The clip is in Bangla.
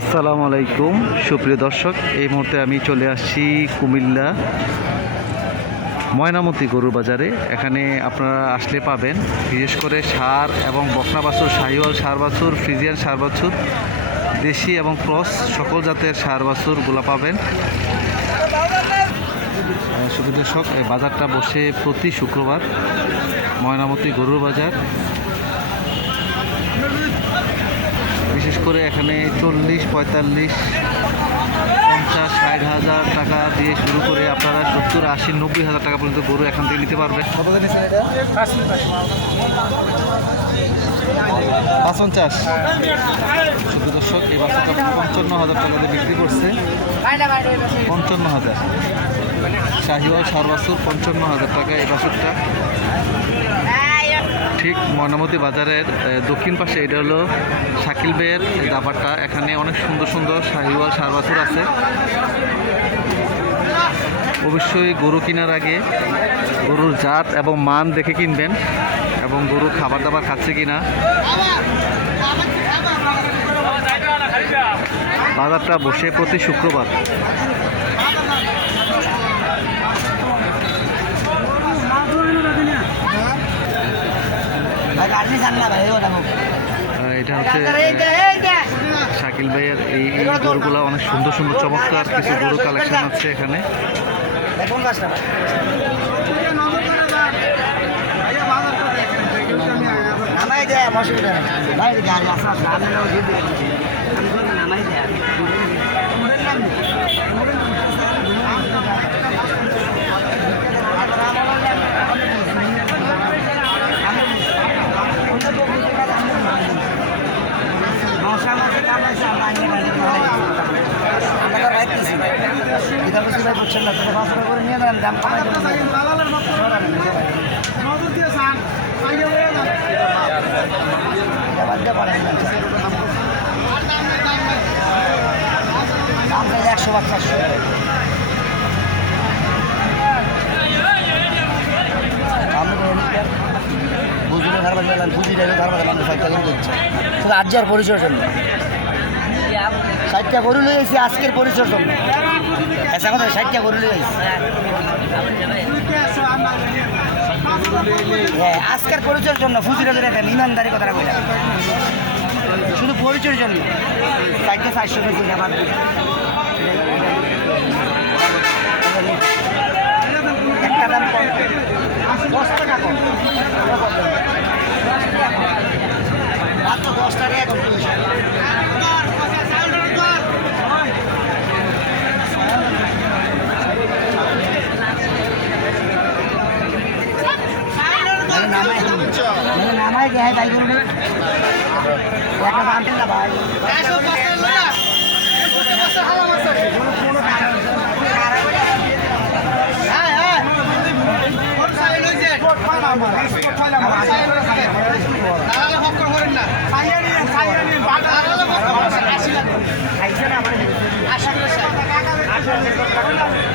আসসালামু আলাইকুম সুপ্রিয় দর্শক, এই মুহূর্তে আমি চলে আসছি কুমিল্লা ময়নামতি গরুর বাজারে। এখানে আপনারা আসলে পাবেন, বিশেষ করে সার এবং বকনা বাছুর, শাহিওয়াল সার বাছুর, ফ্রিজিয়ান সার বাছুর, দেশি এবং ক্রস সকল জাতের সার বাছুরগুলো পাবেন। সুপ্রিয় দর্শক, এই বাজারটা বসে প্রতি শুক্রবার ময়নামতি গরুর বাজার। বিশেষ করে এখানে চল্লিশ পঁয়তাল্লিশ পঞ্চাশ ষাট হাজার টাকা দিয়ে শুরু করে আপনারা সত্তর আশি নব্বই হাজার টাকা পর্যন্ত গরু এখান থেকে নিতে পারবেন। পাঁচ পঞ্চাশ শুধু দর্শক এই বাচ্চাটা পঞ্চান্ন হাজার টাকা দিয়ে বিক্রি করছে। পঞ্চান্ন হাজার। শাহিওয়াল সার পঞ্চান্ন হাজার টাকা এই ঠিক ময়নামতি বাজারের দক্ষিণ পাশে এটা হলো শাকিল বেয়ের দাবারটা এখানে অনেক সুন্দর সুন্দর শাহিওয়াল সার বাছুর আছে। অবশ্যই গরু কেনার আগে গরুর জাত এবং মান দেখে কিনবেন এবং গরু খাবার দাবার খাচ্ছে কিনা। বাজারটা বসে প্রতি শুক্রবার। এটা হচ্ছে শাকিল ভাইয়ের এই গরুগুলো অনেক সুন্দর সুন্দর চমৎকার কিছু গরু কালেকশন আছে এখানে। নামাই দেয় আসা নামাই দেয় করে নিয়ে দাম একশো বা চারশো বুঝলে ধারবা গেলাম বুঝি যাবে ধারবা গেলাম ষাটটা গরু দিচ্ছে শুধু আজ আর পরিচয় জন্য ষাটটা গরু লই আইছি, আজকের পরিচয় এসা কথা ষাটটা গরু লই আইছি। হ্যাঁ আজকের পরিচয়ের জন্য ফুজিরাদের একটা ইমানদারি কথাটা বললাম শুধু পরিচয়ের জন্য। চারটে চারশো কেজি আবার একটা দাম কম। নামাই। দেয় তাই করবে একটা বান্টেন না ভাই। আশা করি